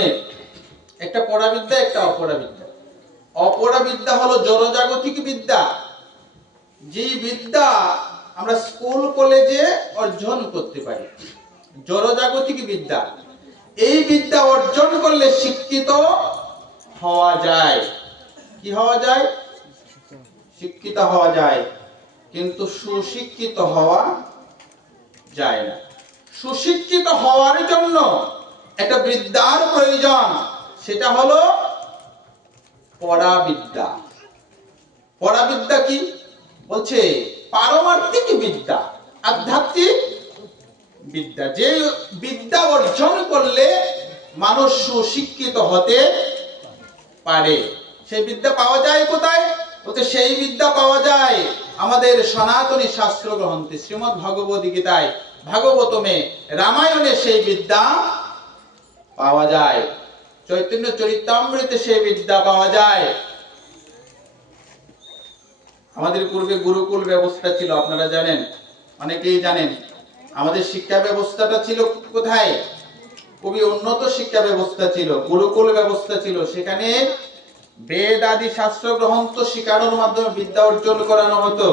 ধরনের, একটা পরাবিদ্যা, একটা অপরাবিদ্যা। অপরাবিদ্যা হলো জড়জাগতিক বিদ্যা, যে বিদ্যা আমরা স্কুল কলেজে অর্জন করতে পারি। জড়জাগতিক বিদ্যা, এই বিদ্যা অর্জন করলে শিক্ষিত হওয়া যায়। কি হওয়া যায়? শিক্ষিত হওয়া যায়, কিন্তু সুশিক্ষিত হওয়া যায় না। সুশিক্ষিত হওয়ার জন্য একটা বিদ্যার প্রয়োজন, সেটা হলো পরাবিদ্যা। পরাবিদ্যা কি বলছে? পারমার্থিক বিদ্যা, আধ্যাত্মিক বিদ্যা। যে বিদ্যা অর্জন করলে মানুষ সুশিক্ষিত হতে পারে। সেই বিদ্যা পাওয়া যায় কোথায়? বলতে সেই বিদ্যা পাওয়া যায় আমাদের সনাতনী শাস্ত্র গ্রন্থে, শ্রীমদ্ ভগবদ গীতায়, ভাগবতমে, রামায়ণে সেই বিদ্যা পাওয়া যায়। চৈতন্য চরিতামৃতে সেই বিদ্যা পাওয়া যায়। আমাদের পূর্বে গুরুকুল ব্যবস্থা ছিল, আপনারা জানেন, অনেকেই জানেন। আমাদের শিক্ষা ব্যবস্থাটা ছিল কোথায়? খুবই উন্নত শিক্ষা ব্যবস্থা ছিল, গুরুকুল ব্যবস্থা ছিল। সেখানে বেদ আদি শাস্ত্র গ্রন্থ শিখানোর মাধ্যমে বিদ্যা অর্জন করানো হতো।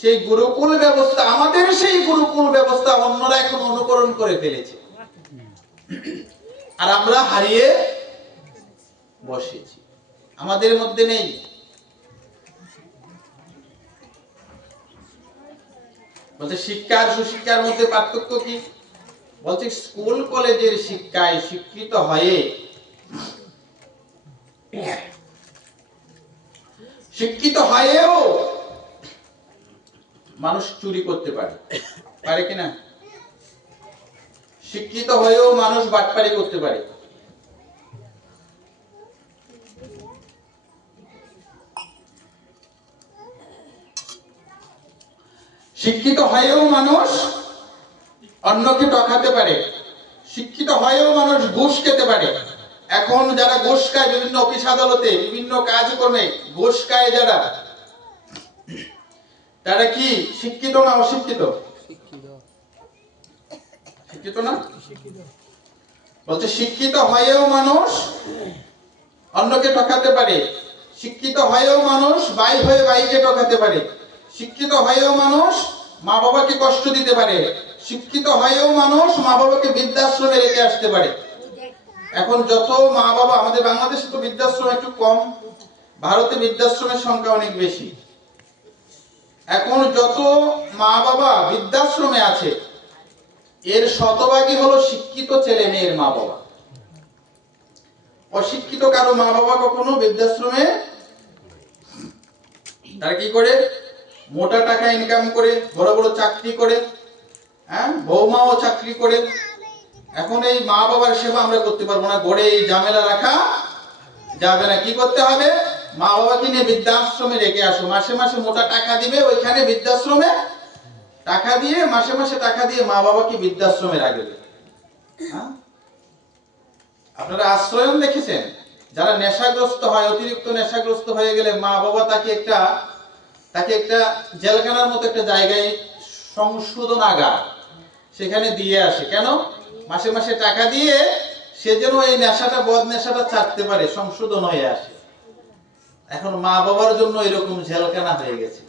সেই গুরুকুল ব্যবস্থা, আমাদের সেই গুরুকুল ব্যবস্থা অন্যরা এখন অনুকরণ করে ফেলেছে, আর আমরা হারিয়ে বসেছি, আমাদের মধ্যে নেই। বলছে শিক্ষা আর সুশিক্ষার মধ্যে পার্থক্য কি? বলছে স্কুল কলেজের শিক্ষায় শিক্ষিত হয়ে, শিক্ষিত হয়েও মানুষ চুরি করতে পারে, পারে কিনা? শিক্ষিত হয়েও মানুষ বাটপারি করতে পারে। শিক্ষিত হয়েও মানুষ অন্যকে ঠকাতে পারে। শিক্ষিত হয়েও মানুষ ঘুষ খেতে পারে। এখন যারা ঘুষ খায় বিভিন্ন অফিস আদালতে, বিভিন্ন কাজকর্মে ঘুষ খায় যারা, তারা কি শিক্ষিত না অশিক্ষিত? শিক্ষিত না? বলছে শিক্ষিত হয়েও মানুষ অন্যকে ঠকাতে পারে। শিক্ষিত হয়েও মানুষ ভাই হয়ে ভাইকে ঠকাতে পারে। শিক্ষিত হয়েও মানুষ মা বাবাকে কষ্ট দিতে পারে। শিক্ষিত হয়েও মানুষ মা বাবাকে বৃদ্ধাশ্রমে রেখে আসতে পারে। এখন যত মা বাবা, আমাদের বাংলাদেশে তো বৃদ্ধাশ্রম একটু কম, ভারতে বৃদ্ধাশ্রমের সংখ্যা অনেক বেশি। এখন যত মা বাবা বৃদ্ধাশ্রমে আছে, এর শতভাগই হলো শিক্ষিত ছেলে মেয়ের মা বাবা। অশিক্ষিত কারো মা বাবা কখনো বৃদ্ধাশ্রমে, তারা কি করে? মোটা টাকা ইনকাম করে, বড় বড় চাকরি করে, হ্যাঁ, বৌমাও চাকরি করে। এখন এই মা বাবার সেবা আমরা করতে পারবো না, গড়ে এই ঝামেলা রাখা যাবে না। কি করতে হবে? মা বাবাকে নিয়ে বৃদ্ধাশ্রমে রেখে আসো, মাসে মাসে মোটা টাকা দিবে, ওইখানে বৃদ্ধাশ্রমে টাকা দিয়ে, মাসে মাসে টাকা দিয়ে মা বাবাকে বৃদ্ধাশ্রমে রাখবে। আপনারা আশ্রয়ন দেখেছেন? যারা নেশাগ্রস্ত হয়, অতিরিক্ত নেশাগ্রস্ত হয়ে গেলে মা বাবা তাকে একটা জেলখানার মতো একটা জায়গায়, সংশোধনাগার, সেখানে দিয়ে আসে। কেন? মাসে মাসে টাকা দিয়ে সে যেন এই নেশাটা, বদ নেশাটা ছাড়তে পারে, সংশোধন হয়ে আসে। এখন মা বাবার জন্য এরকম জেলখানা হয়ে গেছে,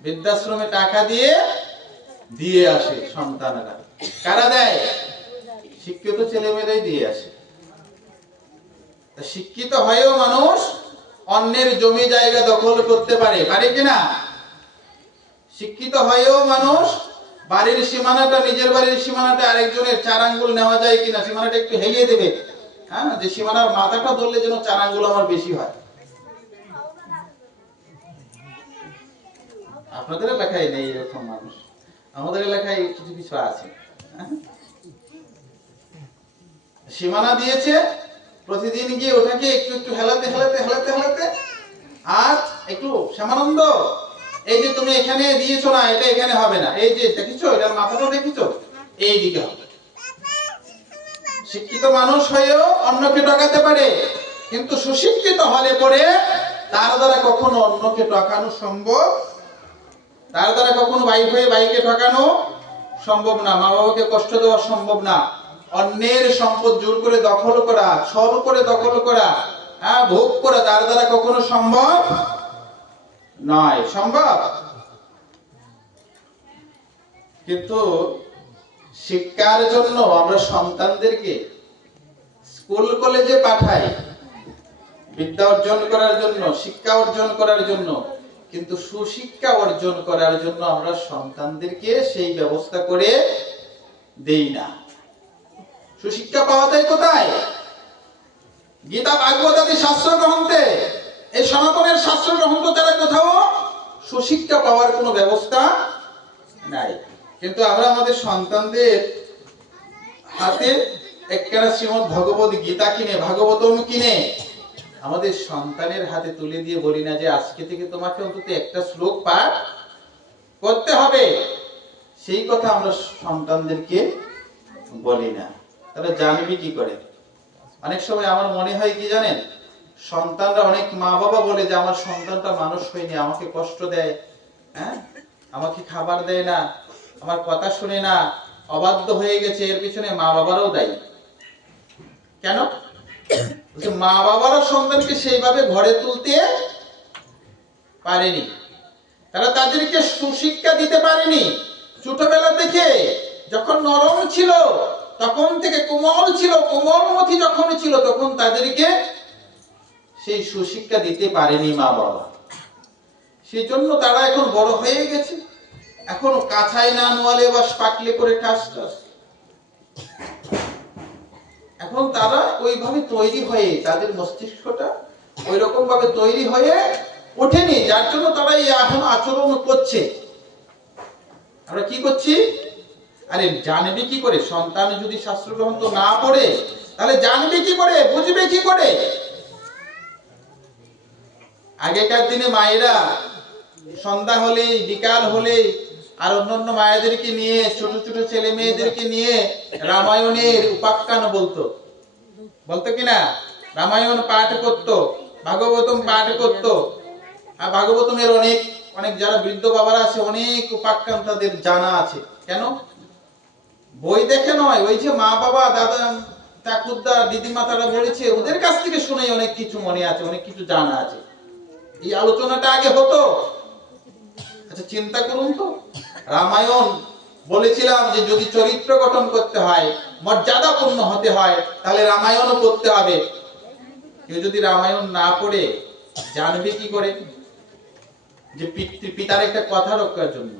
বৃদ্ধাশ্রমে টাকা দিয়ে আসে সন্তানেরা। কারা দেয়? শিক্ষিত ছেলেমেয়েরাই দিয়ে আসে। শিক্ষিত হয়েও মানুষ অন্যের জমি জায়গা দখল করতে পারে, পারে কিনা? শিক্ষিত হয়েও মানুষ বাড়ির সীমানাটা, নিজের বাড়ির সীমানাটা আরেকজনের 4 আঙ্গুল নেওয়া যায় কিনা, সীমানাটা একটু হেলিয়ে দেবে, হ্যাঁ, যে সীমানার মাথাটা ধরলে যেন 4 আঙ্গুল আমার বেশি হয়। আপনাদের এলাকায় নেই এরকম মানুষ, আমাদের এলাকায় কিছু কিছু আছে। সীমানা দিয়েছে, প্রতিদিন গিয়ে ওটাকে একটু একটু হেলাতে আর একটু শ্যামানন্দ, এই যে তুমি এখানে দিয়েছো না, এটা এখানে হবে না, এই যে দেখিছো, এটার মাথাটা দেখিছো, এই দিকে হবে। শিক্ষিত মানুষ হয়েও অন্যকে ঠকাতে পারে, কিন্তু সুশিক্ষিত হলে পরে তার দ্বারা কখনো অন্যকে ঠকানো সম্ভব, তার দ্বারা কখনো ভাই হয়ে ভাইকে ঠকানো সম্ভব না, মা বাবাকে কষ্ট দেওয়া সম্ভব না। অন্যের সম্পদ জোর করে দখল করা, ছল করে দখল করা, ভোগ করা তার দ্বারা কখনো সম্ভব নয়। সম্ভব? কিন্তু শিক্ষার জন্য আমরা সন্তানদেরকে স্কুল কলেজে পাঠাই বিদ্যা অর্জন করার জন্য, শিক্ষা অর্জন করার জন্য, কিন্তু সুশিক্ষা অর্জন করার জন্য আমরা সন্তানদেরকে সেই ব্যবস্থা করে দেই না। সুশিক্ষা পাওয়া যায় কোথায়? গীতা, ভাগবত আদি শাস্ত্র গ্রন্থে। এই সনাতনের শাস্ত্র গ্রন্থ ছাড়া কোথাও সুশিক্ষা পাওয়ার কোনো ব্যবস্থা নাই। কিন্তু আমরা আমাদের সন্তানদের হাতে একখানা শ্রীমদ ভগবত গীতা কিনে, ভাগবতম কিনে আমাদের সন্তানের হাতে তুলে দিয়ে বলি না যে আজকে থেকে তোমাকে অন্তত একটা শ্লোক পাঠ করতে হবে। সেই কথা আমরা সন্তানদেরকে বলি না। তাহলে জানবি কি করে? অনেক সময় আমার মনে হয় কি জানেন, সন্তানরা, অনেক মা বাবা বলে যে আমার সন্তানটা মানুষ হয়নি, আমাকে কষ্ট দেয়, আমাকে খাবার দেয় না, আমার কথা শুনে না, অবাধ্য হয়ে গেছে। এর পিছনে মা বাবারাও দায়ী। কেন? মা বাবারা সন্তানকে সেইভাবে ঘরে তুলতে পারেনি, তারা তাদেরকে সুশিক্ষা দিতে পারেনি। ছোটবেলা থেকে যখন নরম ছিল, তখন থেকে কোমল ছিল, কোমলমতি যখন ছিল, তখন তাদেরকে সেই সুশিক্ষা দিতে পারেনি মা বাবা। সেই জন্য তারা এখন বড় হয়ে গেছে, এখনো কাছাই না নোয়ালে বা পাকলে করে ঠাস ঠাস। এখন তারা ওইভাবে তৈরি হয়ে, তাদের মস্তিষ্কটা ওই রকম ভাবে তৈরি হয়ে ওঠেনি, যার জন্য তারা এই এখন আচরণ করছে। আমরা কি করছি? আরে জানবে কি করে? সন্তান যদি শাস্ত্র গ্রন্থ না পড়ে তাহলে জানবে কি করে, বুঝবে কি করে? আগেকার দিনে মায়েরা সন্ধ্যা হলে, বিকাল হলে আর অন্যান্য মায়েদেরকে নিয়ে, ছোট ছোট ছেলে মেয়েদেরকে নিয়ে রামায়ণের উপাখ্যান বলতো কিনা? রামায়ণ পাঠ করত, ভাগবতম পাঠ করত। আর ভাগবতমের অনেক অনেক যারা বৃদ্ধ বাবারা আছে, অনেক উপাখ্যান তাদের জানা আছে। কেন? বই দেখে নয়, ওই যে মা বাবা, দাদা, ঠাকুরদা, দিদিমা তারা বলেছে, ওদের কাছ থেকে শুনে অনেক কিছু মনে আছে, অনেক কিছু জানা আছে। এই আলোচনাটা আগে হতো। আচ্ছা চিন্তা করুন তো, রামায়ণ বলেছিলাম যে যদি চরিত্র গঠন করতে হয়, মর্যাদাপূর্ণ হতে হয়, তাহলে রামায়ণও পড়তে হবে। কেউ যদি রামায়ণ না পড়ে জানবে কি করে যে পিতার একটা কথা রক্ষার জন্য?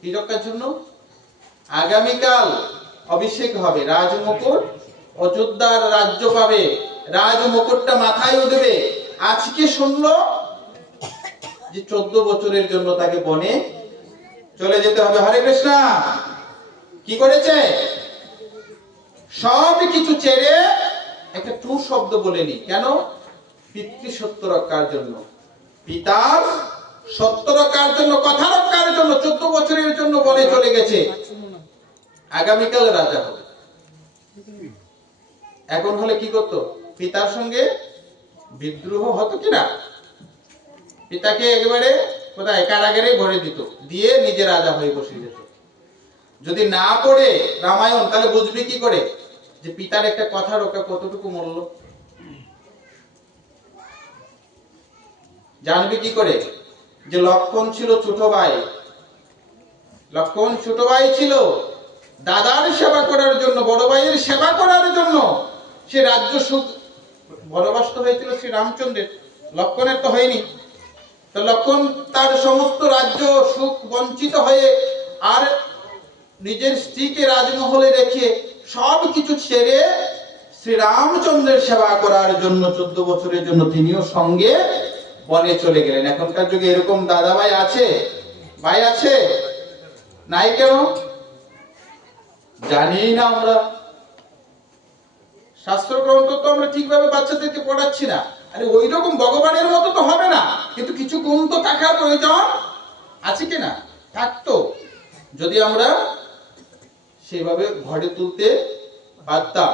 কি রক্ষার জন্য? আগামীকাল অভিষেক হবে, রাজমুকুট, অযোধ্যার রাজ্য পাবে, রাজমুকুটটা মাথায় উঠবে। আজকে শুনলো যে 14 বছরের জন্য তাকে বনে চলে যেতে হবে। হরে কৃষ্ণ। কি করেছে? সব কিছু ছেড়ে একটা টু শব্দ বলেনি। কেন? পিতৃ সত্য রক্ষার জন্য, পিতার সত্য রক্ষার জন্য, কথা রক্ষার জন্য 14 বছরের জন্য বনে চলে গেছে। আগামীকাল রাজা হবে। এখন হলে কি করতো? পিতার সঙ্গে বিদ্রোহ হতো কিনা? পিতাকে একেবারে কোথায়? কারাগারে ভরে দিত, দিয়ে নিজে রাজা হয়ে বসে যেত। যদি না পড়ে রামায়ণ, তাহলে বুঝবি কি করে যে পিতার একটা কথা রক্ষা কতটুকু মূল্য? জানবি কি করে যে লক্ষ্মণ ছিল ছোট ভাই, লক্ষ্মণ ছোট ভাই ছিল, দাদার সেবা করার জন্য, বড় ভাইয়ের সেবা করার জন্য সে রাজ্য সুখ বনবাস হয়েছিল শ্রী রামচন্দ্রের, লক্ষ্মণের তো হয়নি। তো লক্ষ্মণ তার সমস্ত রাজ্য সুখ বঞ্চিত হয়ে আর নিজের স্ত্রীকে রাজমহলে রেখে সব কিছু ছেড়ে শ্রী রামচন্দ্রের সেবা করার জন্য 14 বছরের জন্য তিনিও সঙ্গে বনে চলে গেলেন। এখনকার যুগে এরকম দাদা ভাই আছে? ভাই আছে? নাই কেন? জানি না আমরা। শাস্ত্র গ্রন্থ তো আমরা ঠিকভাবে বাচ্চাদেরকে পড়াচ্ছি না। আরে ওই রকম ভগবানের মতো তো হবে না, কিন্তু কিছু গুণ তো থাকার প্রয়োজন আছে কিনা? থাকতো যদি আমরা সেভাবে ঘরে তুলতে পারতাম।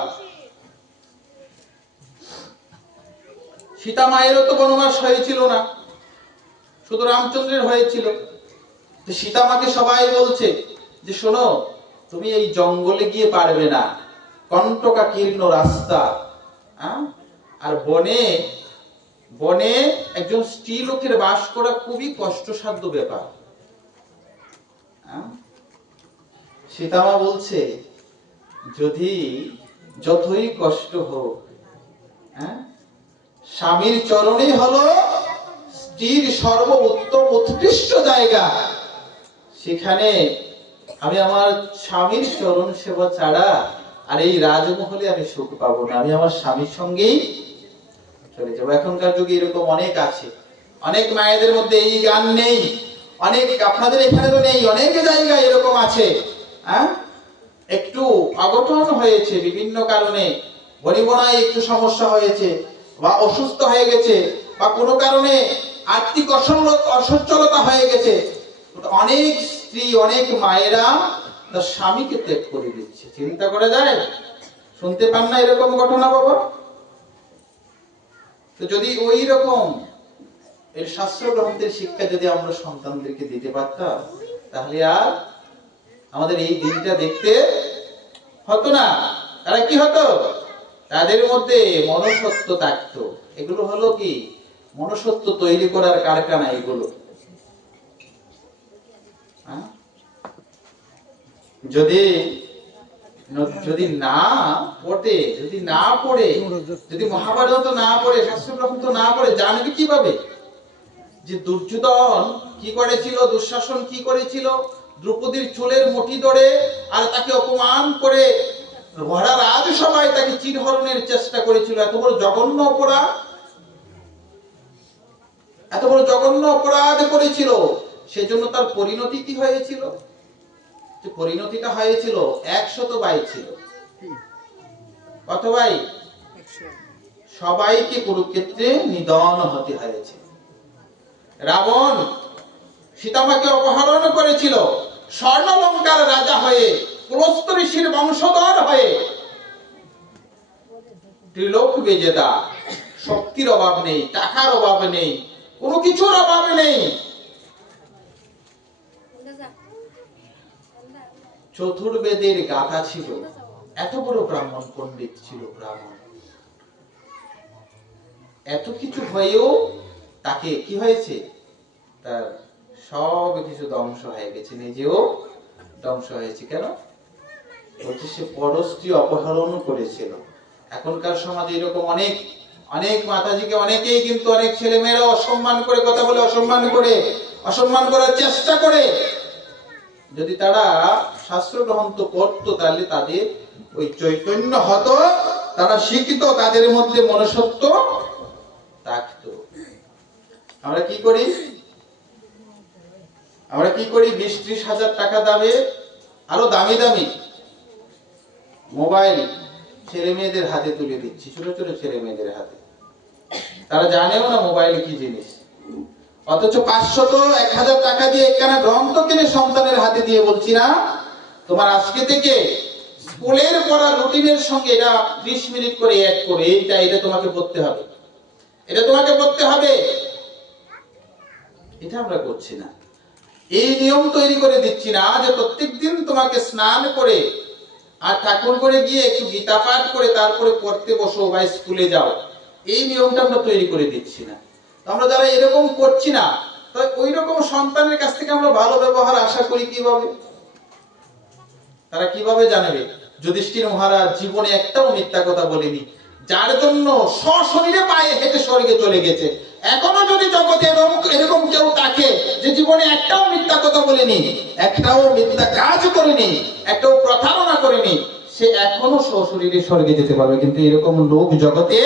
সীতা মায়েরও তো বনবাস হয়েছিল না, শুধু রামচন্দ্রের হয়েছিল। সীতা মাকে সবাই বলছে যে শোনো, তুমি এই জঙ্গলে গিয়ে পারবে না, কণ্টকাকীর্ণ রাস্তা, আর বনে বনে একজন স্ত্রী লোকের বাস করা খুবই কষ্টসাধ্য ব্যাপার। সীতামা বলছে, যদি যতই কষ্ট হোক, স্বামীর চরণই হলো স্ত্রীর সর্বোত্তম উৎকৃষ্ট জায়গা। সেখানে আমি আমার স্বামীর চরণ সেবা ছাড়া আর এই রাজমহলে আমি সুখ পাবো না, আমি আমার স্বামীর সঙ্গেই চলে যাবো। এখনকার যুগে এরকম অনেক আছে, অনেক মায়েদের মধ্যে এই গান নেই, অনেক আপনাদের এখানেও নেই, অনেক জায়গায় এরকম আছে। একটু অঘটন হয়েছে বিভিন্ন কারণে, বনিবনায় একটু সমস্যা হয়েছে, বা অসুস্থ হয়ে গেছে, বা কোনো কারণে আর্থিক অসচ্ছলতা হয়ে গেছে, অনেক স্ত্রী অনেক মায়েরা তার স্বামীকে ত্যাগ করে দিচ্ছে। চিন্তা করা যায়? শুনতে পান না এরকম ঘটনা বাবা? তো যদি ওই রকম এর শাস্ত্র গ্রন্থের শিক্ষা যদি আমরা সন্তানদেরকে দিতে পারতাম, তাহলে আর আমাদের এই দিনটা দেখতে হতো না। তারা কি হতো? তাদের মধ্যে মনুষ্যত্ব থাকতো। এগুলো হলো কি মনুষ্যত্ব তৈরি করার কারখানা এগুলো। যদি না পড়ে, যদি মহাভারত না পড়ে, শাস্ত্র গ্রন্থ না পড়ে, জানবে কিভাবে যে দুর্যোধন কি করেছিল, দুঃশাসন কি করেছিল, দ্রৌপদীর চুলের মুঠি ধরে আর তাকে অপমান করে ভরা রাজসভায় তাকে চিরহরণের চেষ্টা করেছিল। এত বড় জঘন্য অপরাধ করেছিল। সেজন্য তার পরিণতি কি হয়েছিল? যে পরিণতিটা হয়েছিল 100 ভাই ছিল। কত ভাই? সবাইকে কুরুক্ষেত্রে নিধন হতে হয়েছে। রাবণ সীতামাকে অপহরণ করেছিল, স্বর্ণলঙ্কার রাজা হয়ে, পুলস্ত্য ঋষির বংশধর হয়ে, ত্রিলোক বিজেতা, শক্তির অভাব নেই, টাকার অভাব নেই, কোনো কিছুর অভাব নেই। চতুর্বেদের গাথা ছিল, এত বড় ব্রাহ্মণ পণ্ডিত ছিল ব্রাহ্মণ। এত কিছু হয়েও তাকে কি হয়েছে? তার সব কিছু ধ্বংস হয়ে গেছে, নিজেও ধ্বংস হয়েছে। কেন? বলছে সে পরস্ত্রী অপহরণ করেছিল। এখনকার সমাজে এরকম অনেক অনেক মাতাজিকে অনেকেই কিন্তু অনেক ছেলে মেয়েরা অসম্মান করে কথা বলে, অসম্মান করার চেষ্টা করে। যদি তারা শাস্ত্র গ্রন্থ পড়তো, তাহলে তাদের ওই চৈতন্য হতো, তারা শিক্ষিত, তাদের মধ্যে মনুষ্যত্ব থাকতো। আমরা কি করি? 20-30 হাজার টাকা দামে আরো দামি দামি মোবাইল ছেলে মেয়েদের হাতে তুলে দিচ্ছি, ছোট ছোট ছেলে মেয়েদের হাতে। তারা জানেও না মোবাইল কি জিনিস। অথচ 500-1000 টাকা দিয়ে একখানা গ্রন্থ কিনে সন্তানের হাতে দিয়ে বলছি না, তোমার আজকে থেকে স্কুলের পড়া রুটিনের সঙ্গে এটা 20 মিনিট করে অ্যাড করে এটা তোমাকে পড়তে হবে, এটা আমরা করছি না। এই নিয়ম তৈরি করে দিচ্ছি না যে প্রত্যেকদিন তোমাকে স্নান করে আর ঠাকুর করে গিয়ে একটু গীতা পাঠ করে তারপরে পড়তে বসো বা স্কুলে যাও। এই নিয়মটা আমরা তৈরি করে দিচ্ছি না। আমরা যারা এরকম করছি না, তো ওই রকম সন্তানের কাছ থেকে আমরা ভালো ব্যবহার আশা করি কিভাবে? তারা কিভাবে জানবে? যুধিষ্ঠির মহারাজ জীবনে একটাও মিথ্যা কথা বলেনি, যার জন্য সশরীরে পায়ে হেঁটে স্বর্গে চলে গেছে। এখনো যদি জগতে এরকম কেউ থাকে যে জীবনে একটাও মিথ্যা কথা বলেনি, একটাও মিথ্যা কাজ করেনি, একটাও প্রতারণা করেনি, সে এখনো সশরীরে স্বর্গে যেতে পারবে। কিন্তু এরকম লোক জগতে